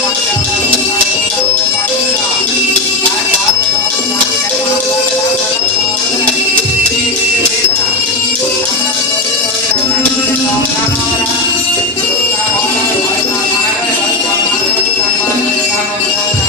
Thank you.